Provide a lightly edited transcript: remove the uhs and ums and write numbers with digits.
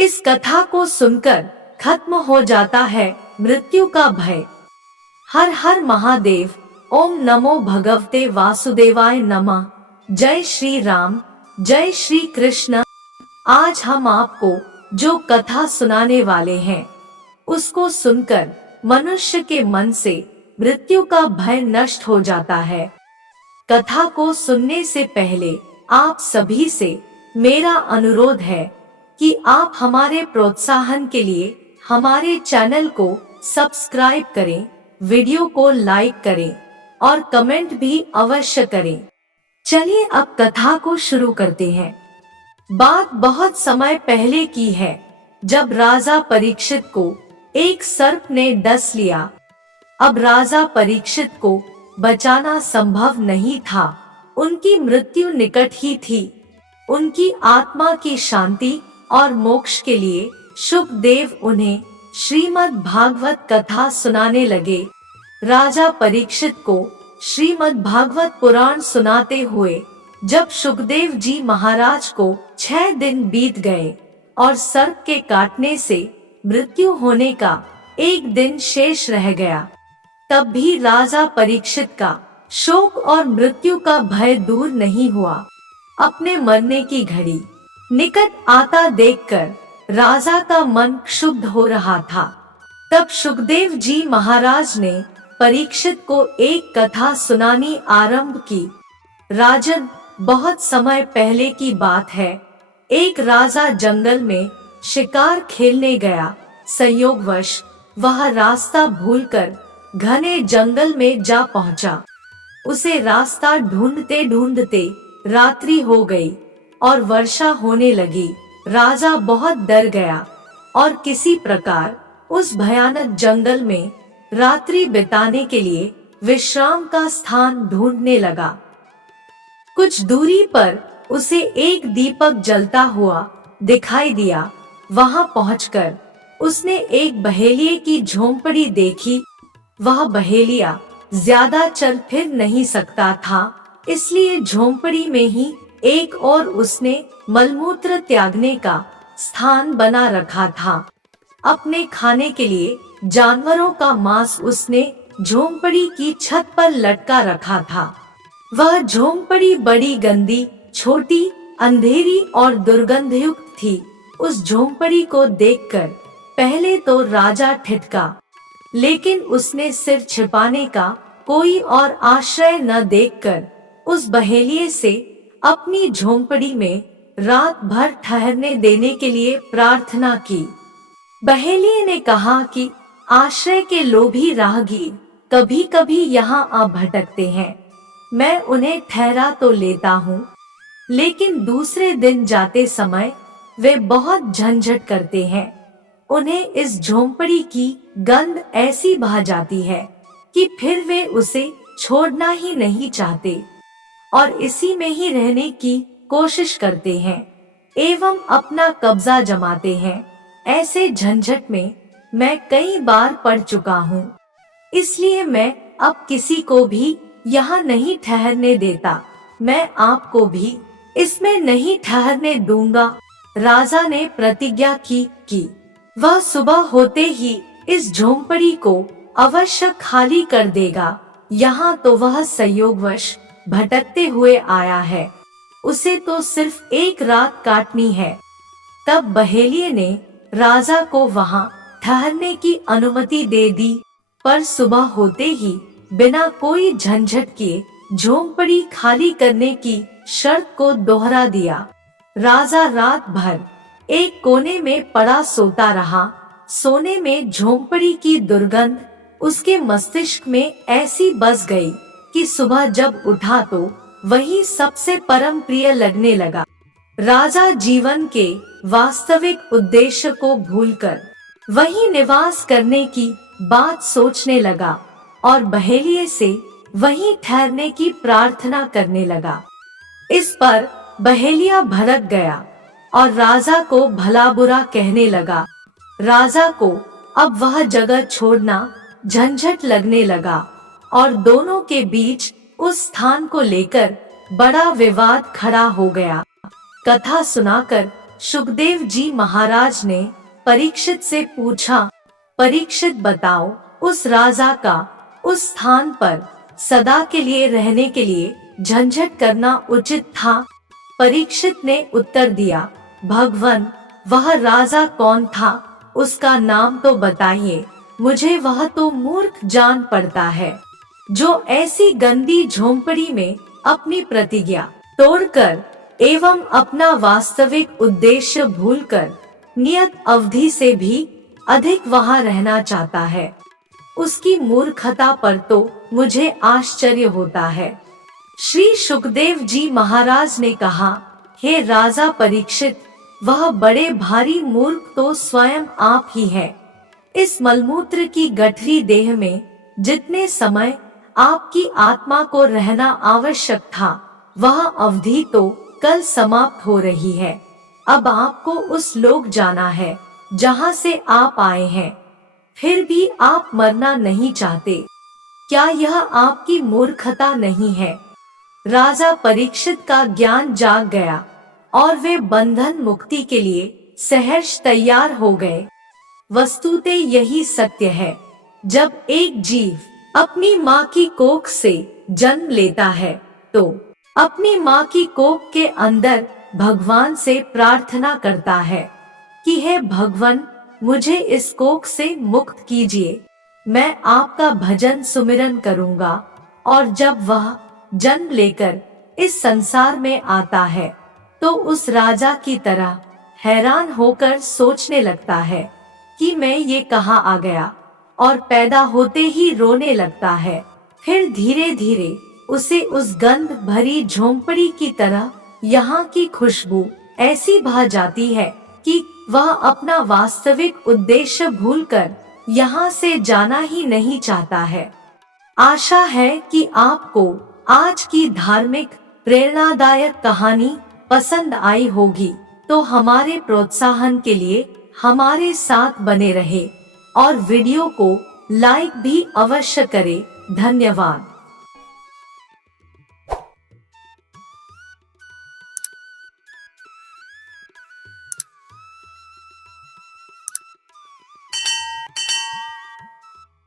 इस कथा को सुनकर खत्म हो जाता है मृत्यु का भय। हर हर महादेव। ओम नमो भगवते वासुदेवाय नमः। जय श्री राम, जय श्री कृष्ण। आज हम आपको जो कथा सुनाने वाले हैं उसको सुनकर मनुष्य के मन से मृत्यु का भय नष्ट हो जाता है। कथा को सुनने से पहले आप सभी से मेरा अनुरोध है कि आप हमारे प्रोत्साहन के लिए हमारे चैनल को सब्सक्राइब करें, वीडियो को लाइक करें और कमेंट भी अवश्य करें। चलिए अब कथा को शुरू करते हैं। बात बहुत समय पहले की है, जब राजा परीक्षित को एक सर्प ने डस लिया। अब राजा परीक्षित को बचाना संभव नहीं था, उनकी मृत्यु निकट ही थी। उनकी आत्मा की शांति और मोक्ष के लिए शुकदेव उन्हें श्रीमद् भागवत कथा सुनाने लगे। राजा परीक्षित को श्रीमद् भागवत पुराण सुनाते हुए जब शुकदेव जी महाराज को 6 दिन बीत गए और सर्प के काटने से मृत्यु होने का 1 दिन शेष रह गया, तब भी राजा परीक्षित का शोक और मृत्यु का भय दूर नहीं हुआ। अपने मरने की घड़ी निकट आता देखकर राजा का मन क्षुब्ध हो रहा था। तब शुकदेव जी महाराज ने परीक्षित को एक कथा सुनानी आरंभ की। राजन, बहुत समय पहले की बात है। एक राजा जंगल में शिकार खेलने गया। संयोगवश वह रास्ता भूलकर घने जंगल में जा पहुंचा। उसे रास्ता ढूंढते ढूंढते रात्रि हो गई और वर्षा होने लगी। राजा बहुत डर गया और किसी प्रकार उस भयानक जंगल में रात्रि बिताने के लिए विश्राम का स्थान ढूंढने लगा। कुछ दूरी पर उसे एक दीपक जलता हुआ दिखाई दिया। वहां पहुंचकर उसने एक बहेलिये की झोंपड़ी देखी। वह बहेलिया ज्यादा चल फिर नहीं सकता था, इसलिए झोंपड़ी में ही एक और उसने मलमूत्र त्यागने का स्थान बना रखा था। अपने खाने के लिए जानवरों का मांस उसने झोंपड़ी की छत पर लटका रखा था। वह झोंपड़ी बड़ी गंदी, छोटी, अंधेरी और दुर्गंधयुक्त थी। उस झोंपड़ी को देखकर पहले तो राजा ठिठका, लेकिन उसने सिर छिपाने का कोई और आश्रय न देखकर उस बहेलिये से अपनी झोंपड़ी में रात भर ठहरने देने के लिए प्रार्थना की। बहेलिये ने कहा कि आश्रय के लोभी राहगीर कभी कभी यहाँ आ भटकते हैं। मैं उन्हें ठहरा तो लेता हूँ, लेकिन दूसरे दिन जाते समय वे बहुत झंझट करते हैं। उन्हें इस झोंपड़ी की गंध ऐसी भा जाती है कि फिर वे उसे छोड़ना ही नहीं चाहते और इसी में ही रहने की कोशिश करते हैं एवं अपना कब्जा जमाते हैं। ऐसे झंझट में मैं कई बार पड़ चुका हूँ, इसलिए मैं अब किसी को भी यहाँ नहीं ठहरने देता। मैं आपको भी इसमें नहीं ठहरने दूंगा। राजा ने प्रतिज्ञा की कि वह सुबह होते ही इस झोंपड़ी को अवश्य खाली कर देगा। यहाँ तो वह संयोगवश भटकते हुए आया है, उसे तो सिर्फ एक रात काटनी है। तब बहेलिये ने राजा को वहां ठहरने की अनुमति दे दी, पर सुबह होते ही बिना कोई झंझट किए झोंपड़ी खाली करने की शर्त को दोहरा दिया। राजा रात भर एक कोने में पड़ा सोता रहा। सोने में झोंपड़ी की दुर्गंध उसके मस्तिष्क में ऐसी बस गई कि सुबह जब उठा तो वही सबसे परम प्रिय लगने लगा। राजा जीवन के वास्तविक उद्देश्य को भूलकर वही निवास करने की बात सोचने लगा और बहेलिये से वही ठहरने की प्रार्थना करने लगा। इस पर बहेलिया भड़क गया और राजा को भला बुरा कहने लगा। राजा को अब वह जगह छोड़ना झंझट लगने लगा और दोनों के बीच उस स्थान को लेकर बड़ा विवाद खड़ा हो गया। कथा सुनाकर सुखदेव जी महाराज ने परीक्षित से पूछा, परीक्षित बताओ, उस राजा का उस स्थान पर सदा के लिए रहने के लिए झंझट करना उचित था? परीक्षित ने उत्तर दिया, भगवान, वह राजा कौन था? उसका नाम तो बताइए, मुझे वह तो मूर्ख जान पड़ता है, जो ऐसी गंदी झोंपड़ी में अपनी प्रतिज्ञा तोड़कर एवं अपना वास्तविक उद्देश्य भूलकर नियत अवधि से भी अधिक वहां रहना चाहता है। उसकी मूर्खता पर तो मुझे आश्चर्य होता है। श्री सुखदेव जी महाराज ने कहा, हे राजा परीक्षित, वह बड़े भारी मूर्ख तो स्वयं आप ही है। इस मलमूत्र की गठरी देह में जितने समय आपकी आत्मा को रहना आवश्यक था, वह अवधि तो कल समाप्त हो रही है। अब आपको उस लोक जाना है जहाँ से आप आए हैं, फिर भी आप मरना नहीं चाहते। क्या यह आपकी मूर्खता नहीं है? राजा परीक्षित का ज्ञान जाग गया और वे बंधन मुक्ति के लिए सहर्ष तैयार हो गए। वस्तुतः यही सत्य है, जब एक जीव अपनी माँ की कोख से जन्म लेता है तो अपनी माँ की कोख के अंदर भगवान से प्रार्थना करता है कि हे भगवान, मुझे इस कोख से मुक्त कीजिए, मैं आपका भजन सुमिरन करूँगा। और जब वह जन्म लेकर इस संसार में आता है तो उस राजा की तरह हैरान होकर सोचने लगता है कि मैं ये कहाँ आ गया, और पैदा होते ही रोने लगता है। फिर धीरे धीरे उसे उस गंध भरी झोंपड़ी की तरह यहाँ की खुशबू ऐसी भा जाती है कि वह अपना वास्तविक उद्देश्य भूलकर यहाँ से जाना ही नहीं चाहता है। आशा है कि आपको आज की धार्मिक प्रेरणादायक कहानी पसंद आई होगी, तो हमारे प्रोत्साहन के लिए हमारे साथ बने रहे और वीडियो को लाइक भी अवश्य करें। धन्यवाद।